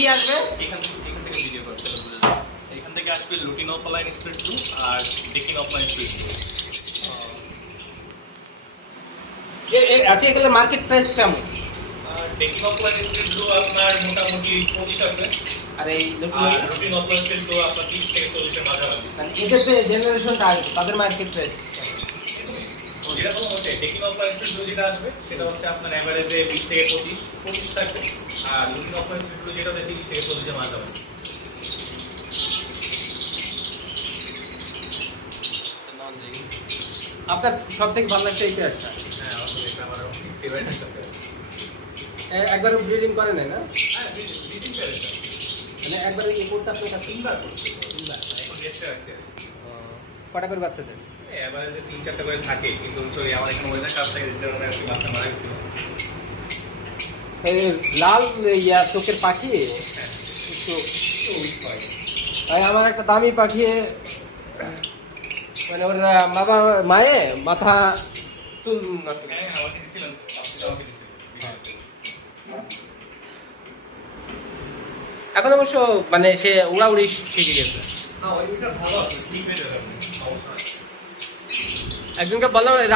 কি আসবে? এখান থেকে ভিডিও করতে হবে। এখান থেকে আসবে লুটিন অফলাইন স্পিড ব্লু আর ডেকিন অফলাইন স্পিড ব্লু। আচ্ছা, এগুলো মার্কেট প্রাইস কেমন? আর ডেকিন অফলাইন স্পিড ব্লু আপনার মোটামুটি 25 আছে, আর এই আর লুটিন অফলাইন স্পিড ব্লু আপনার 30 থেকে 40 এর মাঝামাঝি। মানে এদের যে জেনারেশনটা আসবে তাদের মার্কেট প্রাইস যেটা বললাম হচ্ছে ডেকিন অফলাইন স্পিড ব্লু যেটা আসবে সেটা হচ্ছে আপনার এভারেজে 20 থেকে 25 থাকবে, আর লুটিন অফলাইন স্পিড ব্লু যেটা হচ্ছে 30 থেকে 40 এর মাঝামাঝি। আপনার সব থেকে ভালো লাগছে এই পেয়ারটা? হ্যাঁ, আসলে এটা আমার ফেভারিট একটা পেয়ার। একবারও ব্রিডিং করে নাই না? হ্যাঁ, ব্রিডিং পেয়ার এটা। মানে একবারও ইয়ে করছে আপনার কাছে? তিনবার করছে। এখন রেস্টে আছে। কটা করে বাচ্চা দিয়েছে? এভারেজে 3-4টা করে থাকে, কিন্তু সরি আমার এখানে ওয়েদার খারাপ থাকে, এর কারণে আজকে বাচ্চা মারা গেছিল। এই লাল ইয়া চোখের পাখি হ্যাঁ, একটু একটু উইক হয়। ভাই আমার একটা দামি পাখি, মানে ওর বাবা মায়ে মাথা চুল নষ্ট করে। হ্যাঁ, আমাকে দিছিলেন তো, আপনি আমাকে দিছিলেন। এখন অবশ্য মানে সে উড়াউড়ি শিখে গেছে। না, ওইটা ভালো আছে, ঠিক হয়ে যাবে আপনি, সমস্যা নাই। একজনকে বললাম